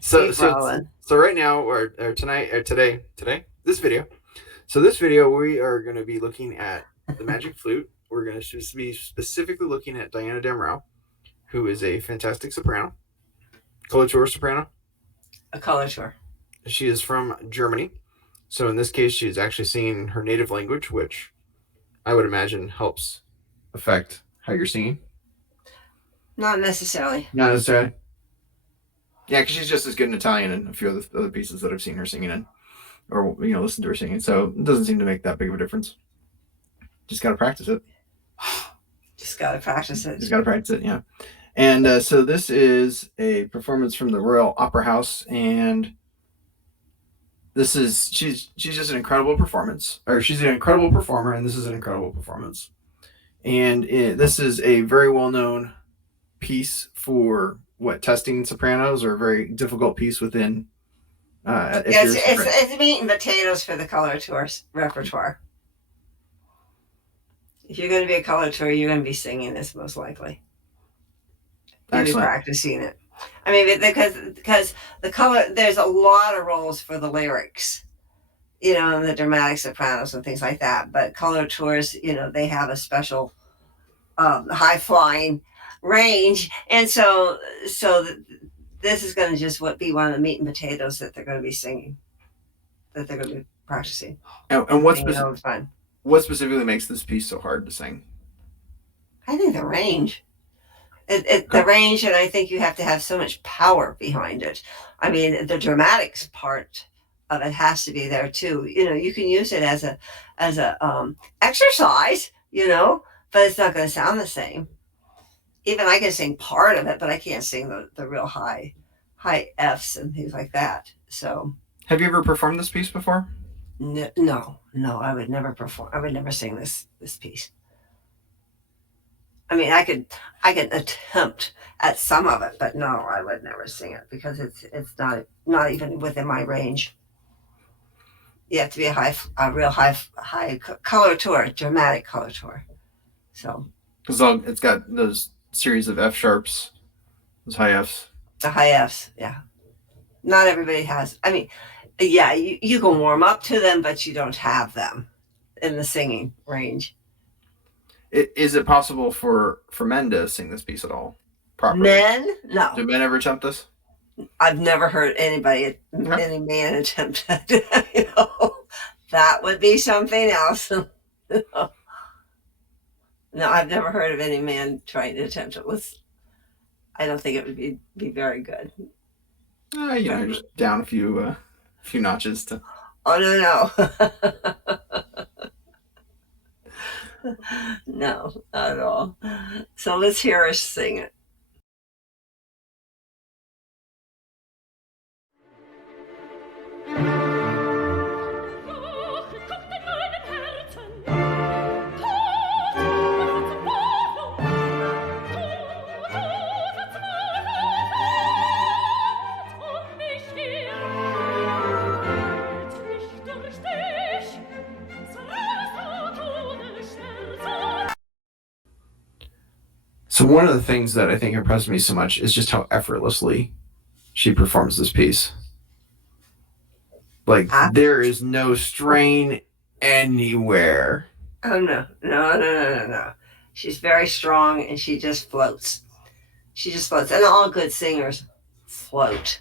So Keep so rolling. so right now or tonight or today this video. So this video we are going to be looking at the magic flute. We're going to be specifically looking at Diana Damrau, who is a fantastic soprano, coloratura soprano. A color tour. She is from Germany. So in this case, she is actually singing her native language, which I would imagine helps affect how you're singing. Not necessarily. Not necessarily. Yeah, because she's just as good in Italian and a few other pieces that I've seen her singing in, or listen to her singing. So it doesn't seem to make that big of a difference. Just got to practice it. Just gotta practice it. Just got to practice it. Yeah. And so this is a performance from the Royal Opera House, and this is she's just an incredible performance, or she's an incredible performer, and this is an incredible performance. And this is a very well known piece for testing sopranos, or a very difficult piece within if It's you're a it's soprano. it's meat and potatoes for the color tour repertoire. If you're going to be a color tour, you're going to be singing this most likely. You'll be Excellent. practicing it. I mean, because the color, there's a lot of roles for the lyrics, the dramatic sopranos and things like that. But color tours, they have a special high flying range, and so this is going to just be one of the meat and potatoes that they're going to be singing, that they're going to be practicing And and singing all the time. what specifically makes this piece so hard to sing? I think the range. The Okay. range, and I think you have to have so much power behind it. I mean, the dramatics part of it has to be there too. You can use it as a exercise, but it's not going to sound the same. Even I can sing part of it, but I can't sing the real high Fs and things like that. So Have you ever performed this piece before? no, I would never perform. I would never sing this piece. I mean, I could attempt at some of it, but no, I would never sing it because it's not even within my range. You have to be a real high color tour, dramatic color tour. So Because it's got those series of F sharps, those high Fs. the high Fs, yeah. Not everybody has. I mean, yeah, you can warm up to them, but you don't have them in the singing range. Is it possible for men to sing this piece at all properly? Men, no. Do men ever attempt this? I've never heard Okay. any man attempt that. That would be something else. No, I've never heard of any man trying to attempt it. I don't think it would be very good. You're just down a few notches to. Oh no, no, no, not at all. So let's hear her sing it. So one of the things that I think impressed me so much is just how effortlessly she performs this piece. Like Ah, there is no strain anywhere. oh no, no, no, no, no, no. She's very strong and she just floats. She just floats. And all good singers float.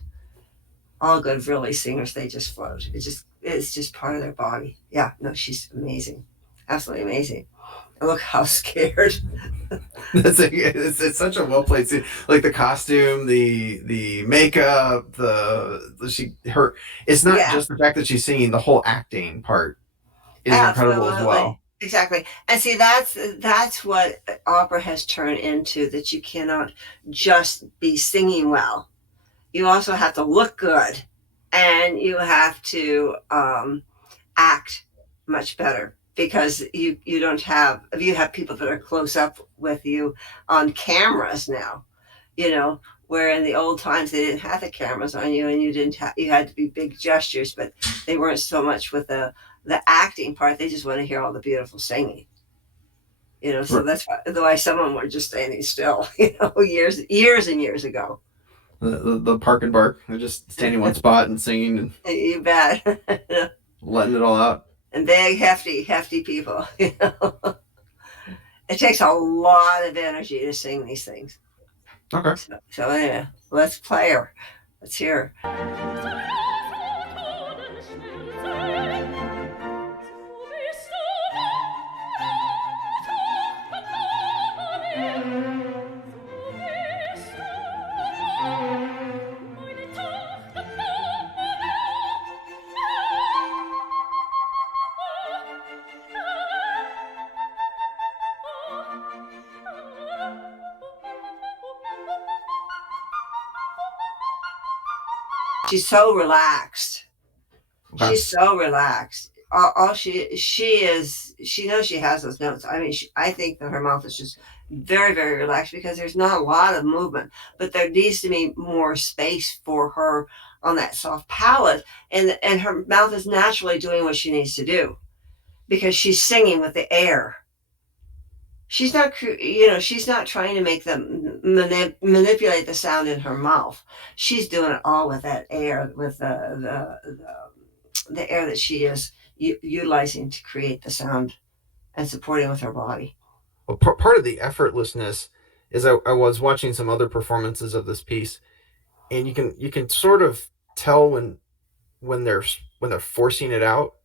All good really singers, they just float. It's just part of their body. Yeah, no, she's amazing. Absolutely amazing. And look how scared. It's such a well played scene. Like the costume, the makeup, the she her. It's not Yeah, just the fact that she's singing; the whole acting part is incredible as absolutely. well. Exactly. And see, that's what opera has turned into, that you cannot just be singing well. You also have to look good, and you have to act much better, because you don't have, if you have people that are close up with you on cameras now, where in the old times they didn't have the cameras on you, and you had to be big gestures, but they weren't so much with the acting part. They just want to hear all the beautiful singing. So that's why some of them were just standing still, years and years ago. the park and bark. They're just standing in one spot and singing and You bet. letting it all out. And big, hefty people. You know, it takes a lot of energy to sing these things. Okay. So anyway, let's play her. Let's hear her. She's so relaxed. Okay. She's so relaxed. All she knows she has those notes. I mean, I think that her mouth is just very relaxed because there's not a lot of movement, but there needs to be more space for her on that soft palate, and her mouth is naturally doing what she needs to do because she's singing with the air. She's not, she's not trying to make them manipulate the sound in her mouth. She's doing it all with that air, with the air that she is utilizing to create the sound and supporting with her body. Well, part of the effortlessness is I was watching some other performances of this piece, and you can sort of tell when they're forcing it out,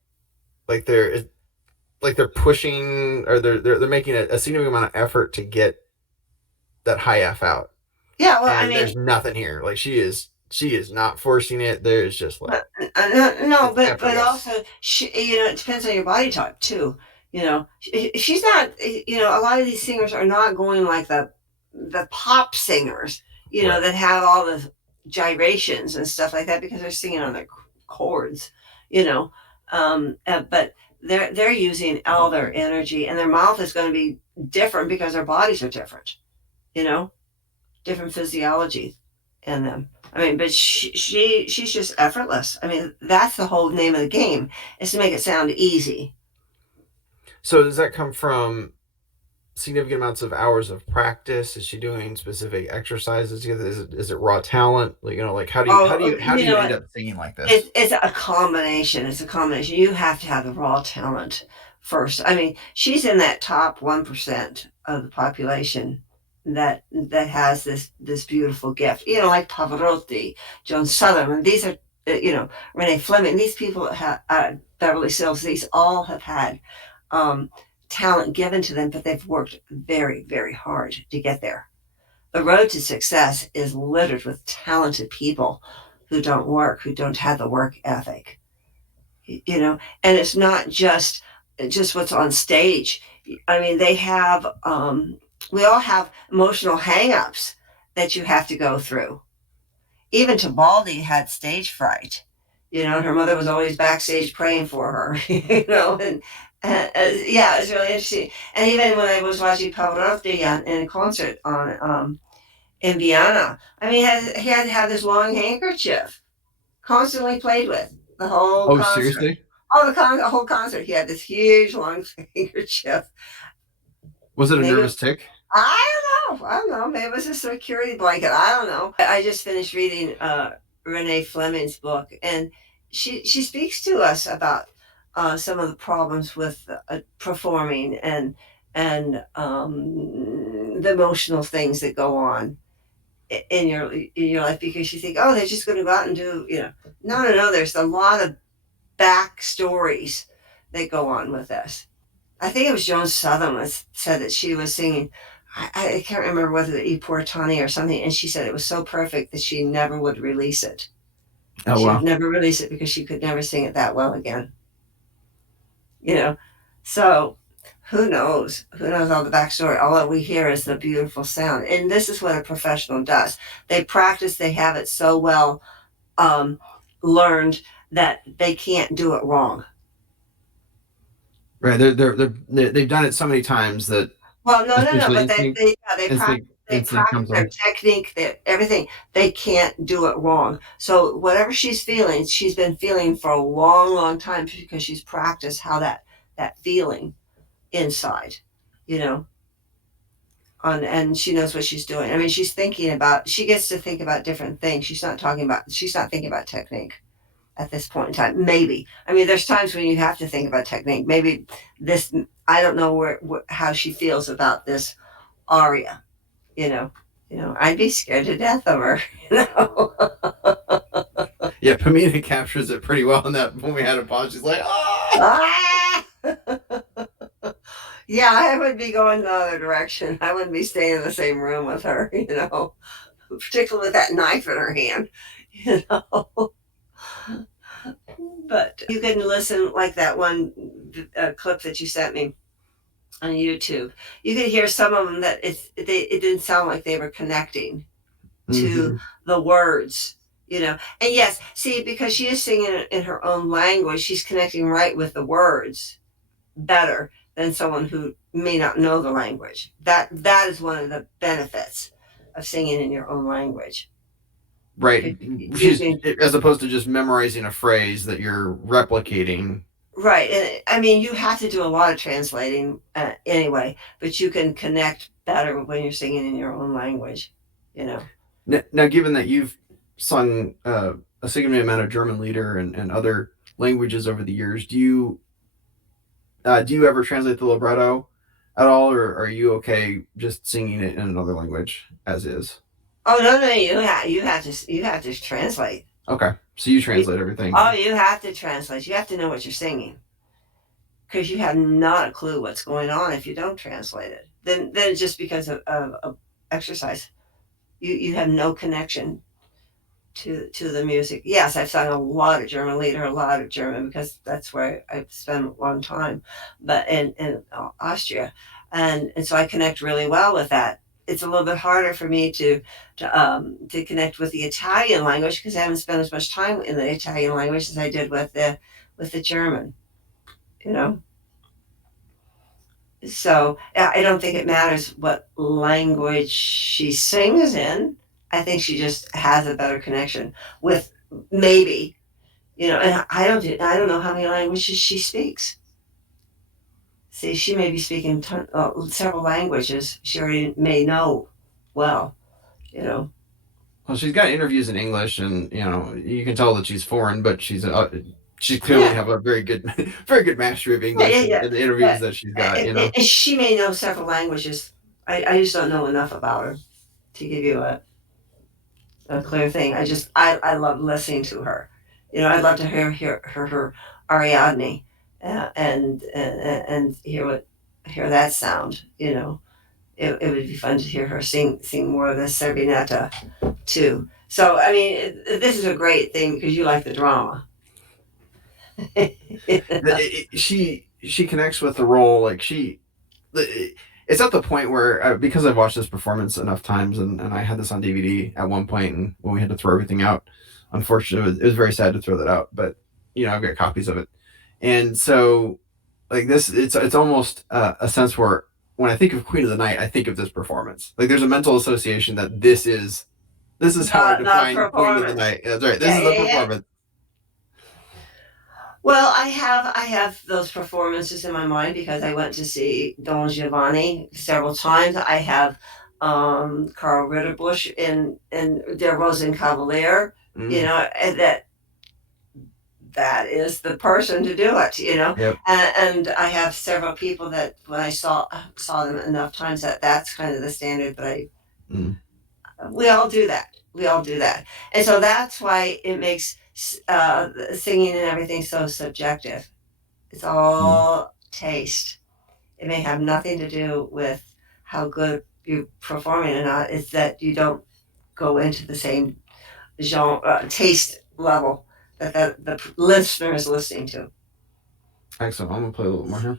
like they're pushing, or they're making a significant amount of effort to get that high F out. Yeah, well, I And mean, there's nothing here. Like she is not forcing it. There's just like no, it's but effortless. also it depends on your body type too. She's not. A lot of these singers are not going like the pop singers. Right. That have all the gyrations and stuff like that because they're singing on their chords. But they're using all their energy, and their mouth is going to be different because their bodies are different. You know, different physiology in them. I mean, but she's just effortless. I mean, that's the whole name of the game, is to make it sound easy. So does that come from significant amounts of hours of practice? Is she doing specific exercises? Is it raw talent? Like how do you how Oh, do you how do you end up singing like this? it's a combination. It's a combination. You have to have the raw talent first. I mean, she's in that top 1% of the population that has this beautiful gift. Like Pavarotti, Joan Sutherland. These are Renee Fleming. These people have Beverly Sills. These all have had um, talent given to them, but they've worked very hard to get there. The road to success is littered with talented people who don't work, who don't have the work ethic. And it's not just what's on stage. I mean, we all have emotional hangups that you have to go through. Even Tibaldi had stage fright. And her mother was always backstage praying for her. Yeah, it was really interesting. And even when I was watching Pavarotti in a concert in Vienna, I mean, he had to have this long handkerchief constantly played with the whole Oh, concert. seriously? Oh, the whole concert, he had this huge long handkerchief. Was it a Maybe nervous tick? I don't know. Maybe it was a security blanket. I don't know. I just finished reading Renee Fleming's book, and she speaks to us about some of the problems with performing and the emotional things that go on in your life, because you think, oh, they're just going to go out and do. No. There's a lot of back stories that go on with this. I think it was Joan Sutherland said that she was singing. I can't remember whether E Portani or something, and she said it was so perfect that she never would release it. Oh She would wow. never release it because she could never sing it that well again. You know, so who knows? Who knows all the backstory? All that we hear is the beautiful sound, and this is what a professional does. They practice. They have it so well um, learned that they can't do it wrong. Right. They've done it so many times that Well, no, essentially but they instinct they yeah, they practice instinct they instinct practice comes their on. technique, their everything. They can't do it wrong. So whatever she's feeling, she's been feeling for a long time because she's practiced how that feeling inside, you know. and she knows what she's doing. I mean, she gets to think about different things. She's not thinking about technique at this point in time. Maybe. I mean, there's times when you have to think about technique. Maybe this, I don't know how she feels about this aria, you know. I'd be scared to death of her, you know. Yeah, Pamina captures it pretty well in that when we had a pause. She's like, ah! Yeah, I would be going the other direction. I wouldn't be staying in the same room with her, you know, particularly with that knife in her hand, you know. But you can listen like that one clip that you sent me on YouTube. You could hear some of them that it didn't sound like they were connecting to Mm-hmm. the words, you know. And yes, see, because she is singing in her own language, she's connecting right with the words better than someone who may not know the language. That is one of the benefits of singing in your own language. Right. You She's can, as opposed to just memorizing a phrase that you're replicating. right, and I mean, you have to do a lot of translating anyway, but you can connect better when you're singing in your own language, you know. Now, given that you've sung a significant amount of German lieder and other languages over the years, do you ever translate the libretto at all, or are you okay just singing it in another language as is? Oh no, you have to translate. Okay, so you translate everything. Oh, you have to translate. You have to know what you're singing because you have not a clue what's going on if you don't translate it. Then just because of exercise, you have no connection to the music. Yes, I've sung a lot of German lieder, a lot of German because that's where I've spent a long time, but in Austria, and so I connect really well with that. It's a little bit harder for me to connect with the Italian language because I haven't spent as much time in the Italian language as I did with the German. You know, so I don't think it matters what language she sings in. I think she just has a better connection with maybe, you know, and I don't know how many languages she speaks. See, she may be speaking several languages she already may know well, you know. Well, she's got interviews in English, and you can tell that she's foreign, but she's clearly Yeah, have a very good, very good mastery of yeah, yeah, English yeah. in the interviews Yeah. that she's got. And she may know several languages. I just don't know enough about her to give you a clear thing. I love listening to her. You know, I'd love to hear her Ariadne, and hear that sound. You know, it would be fun to hear her sing more of the Servinetta too. So I mean, this is a great thing because you like the drama. She connects with the role like it's at the point where because I've watched this performance enough times and I had this on DVD at one point and when we had to throw everything out, unfortunately it was very sad to throw that out, but I've got copies of it, and so like this it's almost a sense where when I think of Queen of the Night I think of this performance. Like there's a mental association that this is how I Not define Queen of the performance. Night. That's right, this Yeah, is the yeah, yeah. performance. Well, I have those performances in my mind because I went to see Don Giovanni several times. I have Carl Ritterbusch in Der Rosenkavalier, you Mm, know, and that is the person to do it, you know. yep. And I have several people that when I saw them enough times that's kind of the standard. But Mm, we all do that. We all do that, and so that's why it makes singing and everything so subjective. It's mm. all taste. It may have nothing to do with how good you're performing or not. It's that you don't go into the same genre taste level that the listener is listening to. Excellent. I'm gonna play a little more here.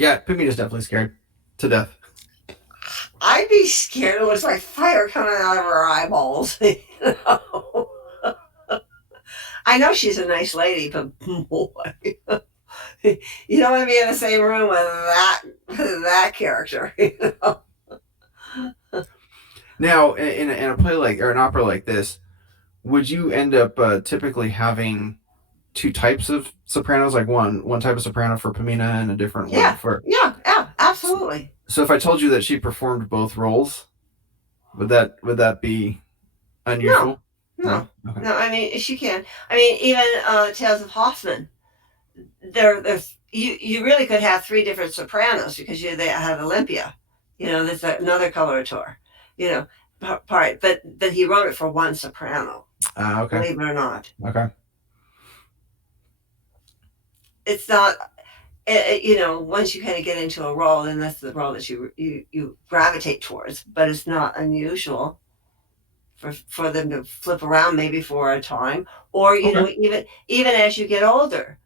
Yeah, Pamina's definitely scared to death. I'd be scared. It looks like fire coming out of her eyeballs. Know? I know she's a nice lady, but boy, you don't want to be in the same room with that character. Now, in a play like or an opera like this, would you end up typically having two types of sopranos, like one type of soprano for Pamina and a different one Yeah, for? yeah, absolutely. So if I told you that she performed both roles, would that be No, unusual? No. no, Okay. no. I mean, she can. I mean, even Tales of Hoffman. There's you really could have three different sopranos because they have Olympia. You know, that's another coloratura. You know, part. But he wrote it for one soprano. Okay. Believe it or not, Okay. it's not. You know, once you kind of get into a role, then that's the role that you gravitate towards. But it's not unusual for them to flip around maybe for a time, or you Okay. know, even as you get older.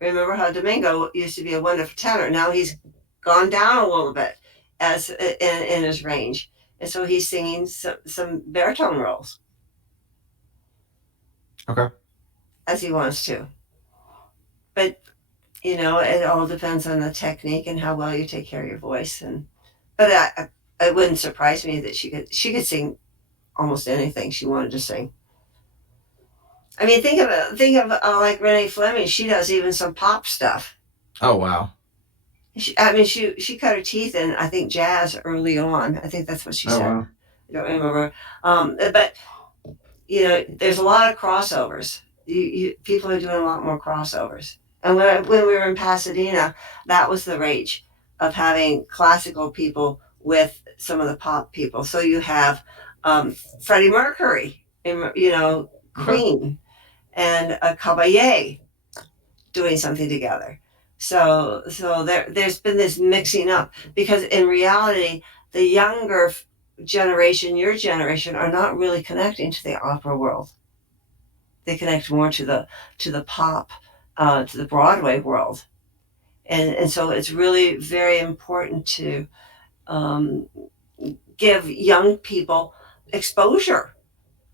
Remember how Domingo used to be a wonderful tenor? Now he's gone down a little bit as in his range, and so he's singing some baritone roles Okay. as he wants to. But you know, it all depends on the technique and how well you take care of your voice. And but it wouldn't surprise me that she could sing almost anything she wanted to sing. I mean, think of like Renee Fleming. She does even some pop stuff. Oh wow. I mean, she cut her teeth in I think jazz early on. I think that's what she Oh said. wow. I don't remember. But you know, there's a lot of crossovers. People are doing a lot more crossovers. And when we were in Pasadena, that was the rage of having classical people with some of the pop people. So you have Freddie Mercury, you know, Okay. Queen, and a Caballé doing something together. So there's been this mixing up because in reality, the younger generation, your generation, are not really connecting to the opera world. They connect more to the pop, to the Broadway world, and so it's really very important to um, give young people exposure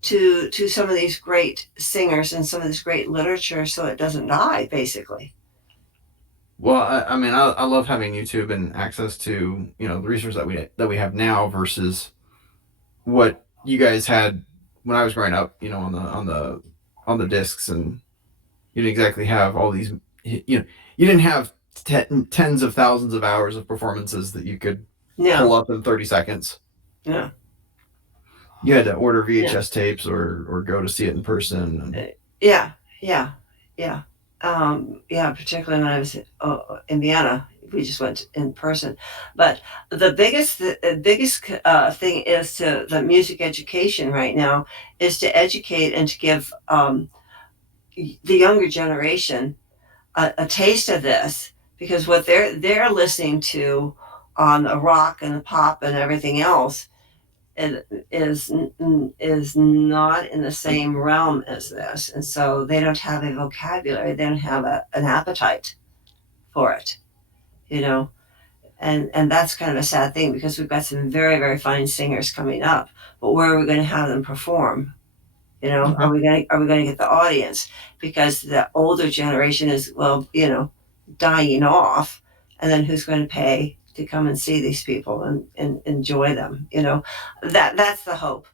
to some of these great singers and some of this great literature, so it doesn't die, basically. Well, I mean, I love having YouTube and access to the resources that we have now versus what you guys had when I was growing up. On the discs, and you didn't exactly have all these. You didn't have tens of thousands of hours of performances that you could pull No, up in 30 seconds. no, You had to order no. VHS tapes or go to see it in person. Uh, yeah, yeah, yeah. Yeah, particularly when I was in Vienna, we just went in person. But the biggest thing is to the music education right now is to educate and to give the younger generation a taste of this because what they're listening to on the rock and the pop and everything else is is not in the same realm as this, and so they don't have a vocabulary. They don't have an appetite for it, you know. And that's kind of a sad thing because we've got some very very fine singers coming up, but where are we going to have them perform? You know, Okay. are we going to get the audience because the older generation is well, you know, dying off, and then who's going to pay to come and see these people and enjoy them? You know, that's the hope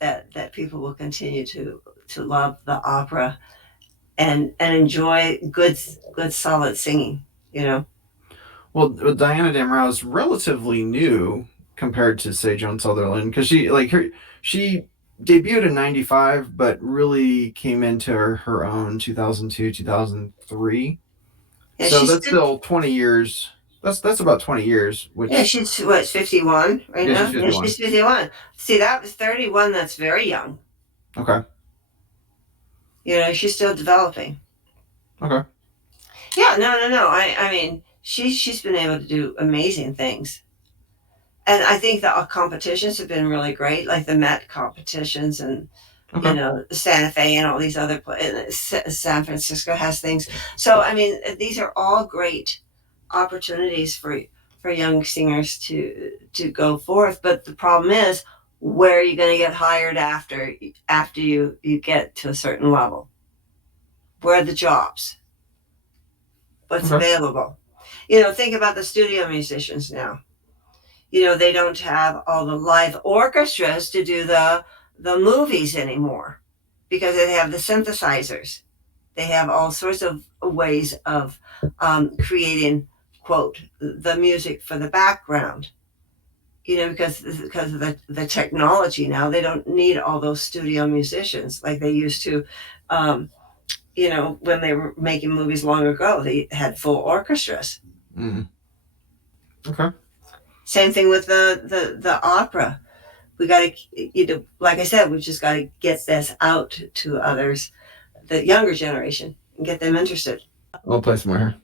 that people will continue to love the opera and enjoy good solid singing. You know, Well, Diana Damrau is relatively new compared to say Joan Sutherland because she debuted in '95, but really came into her own 2002 2003. yeah, So she's that's still 20 years. That's about 20 years, yeah, which she's what 51 right yeah, she's now. Yeah, she's 51. 51. See, that was 31. That's very young. Okay. You know, she's still developing. Okay. Yeah, no. I mean, she's been able to do amazing things, and I think the competitions have been really great, like the Met competitions and you Okay. know Santa Fe and all these other San Francisco has things. So I mean, these are all great opportunities for young singers to go forth. But the problem is, where are you going to get hired after you get to a certain level? Where are the jobs? What's Okay. available? Think about the studio musicians now. They don't have all the live orchestras to do the movies anymore because they have the synthesizers. They have all sorts of ways of creating, quote, the music for the background. Because of the technology now, they don't need all those studio musicians like they used to. When they were making movies long ago, they had full orchestras. Mm. Okay. Same thing with the opera. We got to, like I said, we just got to get this out to others, the younger generation, and get them interested. I'll play some more here.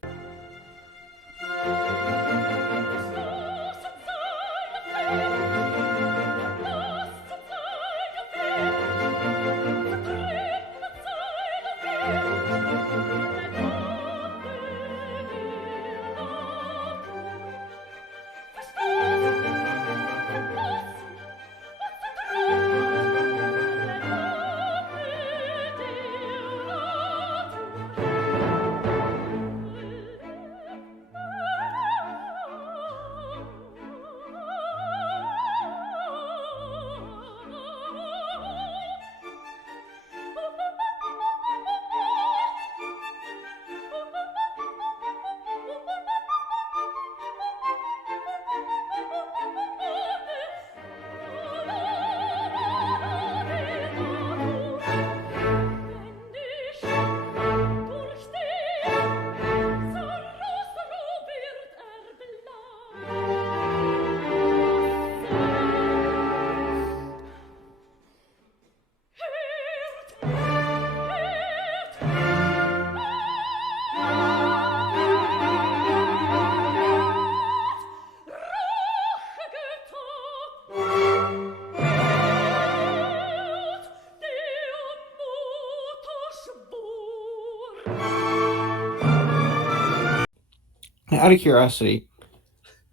Out of curiosity,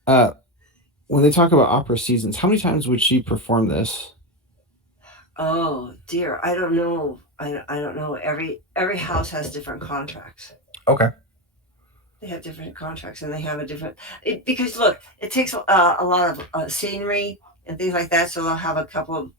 uh, when they talk about opera seasons, how many times would she perform this? Oh dear, I don't know. I don't know. Every house has different contracts. Okay. They have different contracts, and they have a different because look, it takes a lot of scenery and things like that. So they'll have a couple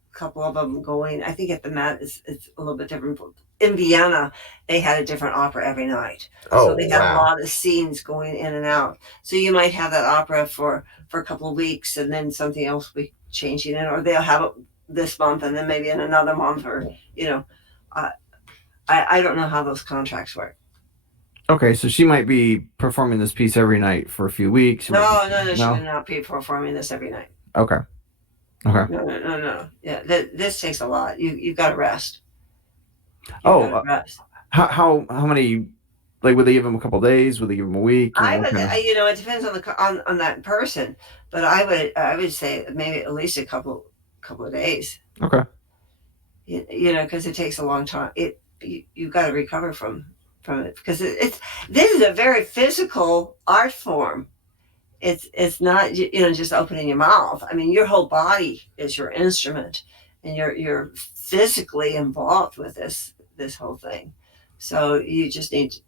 of them going. I think at the Met it's a little bit different. In Vienna, they had a different opera every night, so Oh, they had a wow. lot of scenes going in and out. So you might have that opera for a couple of weeks, and then something else will be changing it, or they'll have it this month, and then maybe in another month, or uh, I don't know how those contracts work. Okay, so she might be performing this piece every night for a few weeks. No, she would No? not be performing this every night. Okay. Okay. No. Yeah, this takes a lot. You got to rest. You Oh, got to rest. how many? Like, would they give him a couple days? Would they give him a week? I What would, kind of? it depends on on that person, but I would say maybe at least a couple of days. Okay. Because it takes a long time. You got to recover from it because it's this is a very physical art form. It's not just opening your mouth. I mean, your whole body is your instrument, and you're physically involved with this whole thing. So you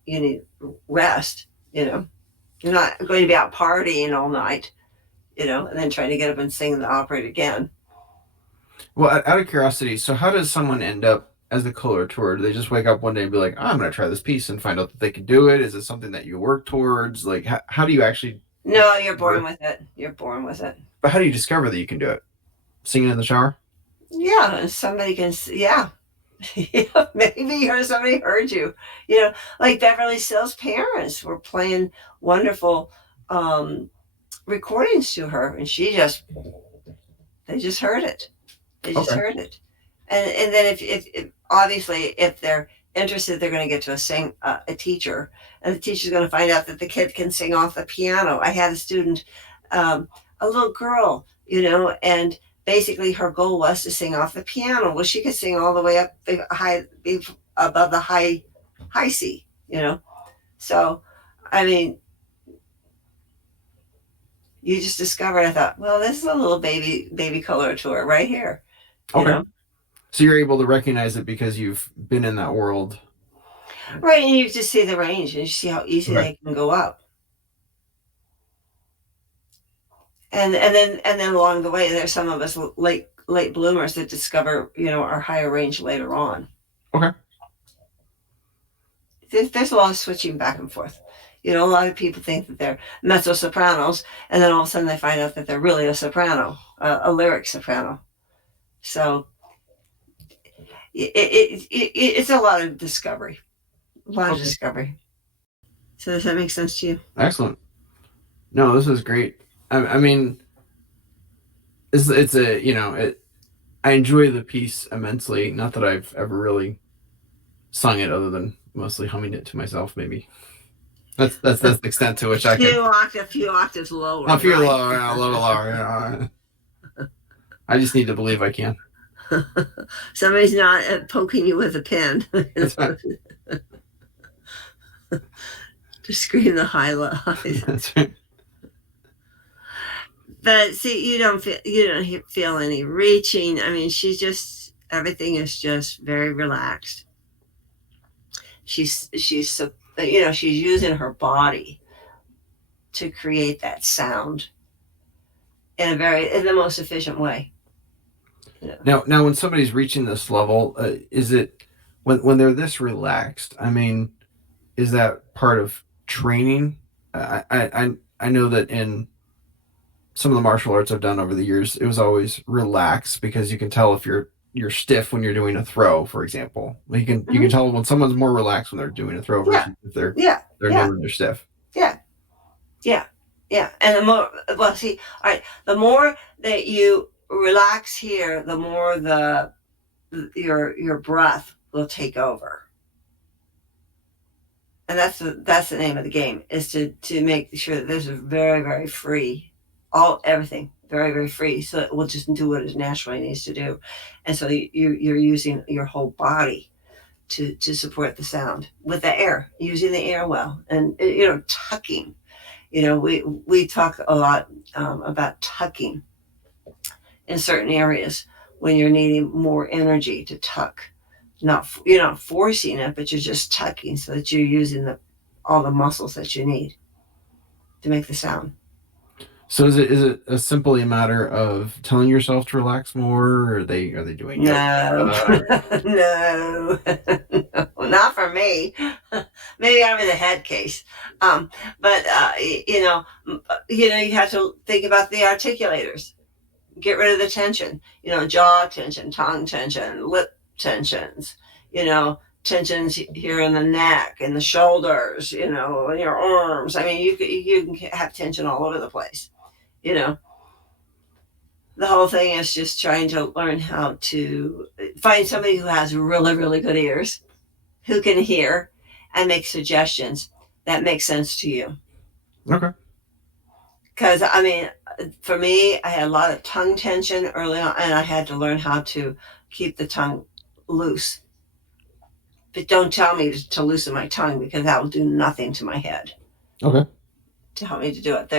need rest. You're not going to be out partying all night. And then trying to get up and sing the opera again. Well, out of curiosity, so how does someone end up as the colorateur? Do they just wake up one day and be like, "Oh, I'm going to try this piece," and find out that they can do it? Is it something that you work towards? Like, how do you actually? No, you're born with it. You're born with it. But how do you discover that you can do it? Singing in the shower? Yeah, somebody can. Yeah, maybe somebody heard you. Like Beverly Sills' parents were playing wonderful recordings to her, and they just heard it. They just Okay. heard it, and then if obviously if they're interested, they're going to get to a teacher, and the teacher's going to find out that the kid can sing off the piano. I had a student, a little girl, and basically her goal was to sing off the piano. Well, she could sing all the way up above the high C. So, I mean, You just discovered. I thought, well, this is a little baby coloratura right here. You Okay. know, So you're able to recognize it because you've been in that world. right? And you just see the range and you see how easy Okay. they can go up. And then along the way, there's some of us late bloomers that discover our higher range later on. Okay. There's a lot of switching back and forth. A lot of people think that they're mezzo sopranos, and then all of a sudden they find out that they're really a soprano, a lyric soprano. So it's a lot of discovery, a lot of Okay. discovery. So does that make sense to you? Excellent. No, this is great. I mean, it's a I enjoy the piece immensely. Not that I've ever really sung it, other than mostly humming it to myself. Maybe that's the extent to which I can. A few octaves lower. A few right? lower, a little lower. I just need to believe I can. Somebody's not poking you with a pen That's right. to scream the high lies. That's right. But see, you don't feel any reaching. I mean, everything is just very relaxed. She's using her body to create that sound in the most efficient way. Now, when somebody's reaching this level, is it when they're this relaxed? I mean, is that part of training? I know that in some of the martial arts I've done over the years, it was always relaxed because you can tell if you're stiff when you're doing a throw, for example. You can tell when someone's more relaxed when they're doing a throw Yeah, versus if they're yeah, they're yeah, new and they're stiff. yeah, yeah, yeah. And the more, well, see, all right, the more that you relax here, the more your breath will take over. And that's the name of the game, is to make sure that this is very, very free, everything very, very free, so it will just do what it naturally needs to do. And so you're using your whole body to support the sound with the air, using the air well, and tucking. We talk a lot about tucking in certain areas when you're needing more energy to tuck. You're not forcing it, but you're just tucking so that you're using all the muscles that you need to make the sound. So is it a simply a matter of telling yourself to relax more, or are they doing yoga? No, no, no, not for me. Maybe I'm in the head case, but you have to think about the articulators. Get rid of the tension. Jaw tension, tongue tension, lip tensions. Tensions here in the neck and the shoulders. In your arms. I mean, you can have tension all over the place. You know, the whole thing is just trying to learn how to find somebody who has really, really good ears, who can hear and make suggestions that make sense to you. Okay. Because, I mean, for me, I had a lot of tongue tension early on, and I had to learn how to keep the tongue loose. But don't tell me to loosen my tongue, because that will do nothing to my head Okay. to help me to do it.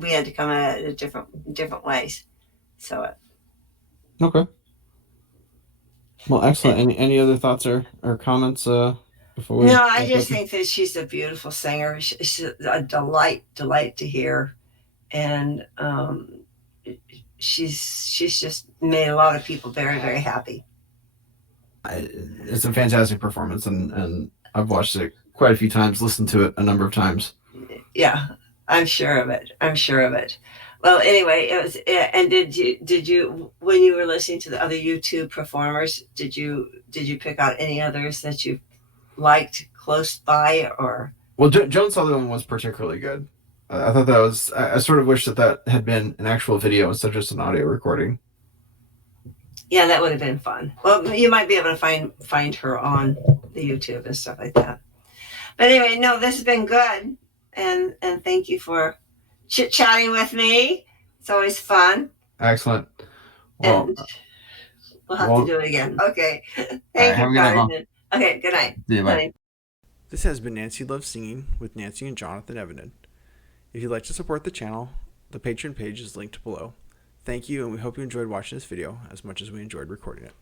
We had to come at it different ways. So Okay. Well, excellent. Any other thoughts or comments before we no, I wrap just up here? think that she's a beautiful singer. She's a delight to hear, and she's just made a lot of people very, very happy. It's a fantastic performance, and I've watched it quite a few times, listened to it a number of times. Yeah, I'm sure of it. I'm sure of it. Well, anyway, it was. And did you when you were listening to the other YouTube performers, did you pick out any others that you liked close by, or? Well, Joan Sutherland was particularly good. I thought that was. I sort of wish that had been an actual video instead of just an audio recording. Yeah, that would have been fun. Well, you might be able to find her on the YouTube and stuff like that. But anyway, no, this has been good, and thank you for chit chatting with me. It's always fun, Excellent. Well, and we'll have to do it again. Okay, all right, thank have you, a good night, Mom. Carson. Okay, good night. See you, bye. Honey. This has been Nancy Loves Singing with Nancy and Jonathan Evanen. If you'd like to support the channel, The Patreon page is linked below. Thank you, and we hope you enjoyed watching this video as much as we enjoyed recording it.